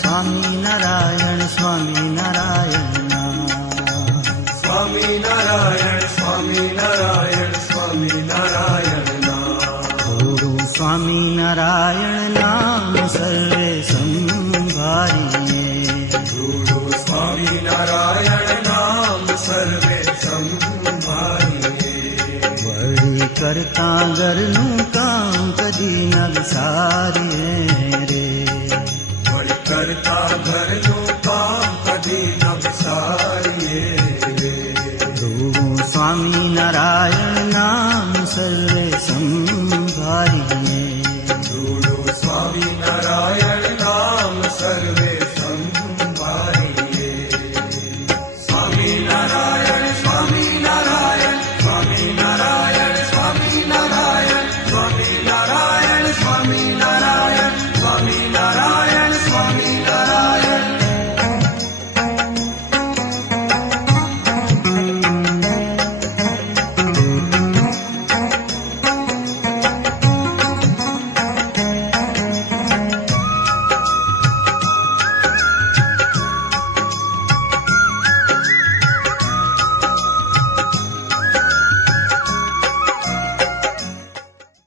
સ્વામિનારાયણ સ્વામિનારાયણ સ્વામિનારાયણ સ્વામિનારાયણ સ્વામિનારાયણ સ્વામિનારાયણ નામ સર્વે સંભાળીએ સ્વામિનારાયણ નામ સર્વે સંભાળીએ વળી કરતા ઘરનું કામ કદી ન વિસારીએ રે વળી કરતા ઘરનું કામ કદી ન વિસારીએ રે સ્વામિનારાયણ નામ સર્વે સંભાળીએ સ્વામિનારાયણ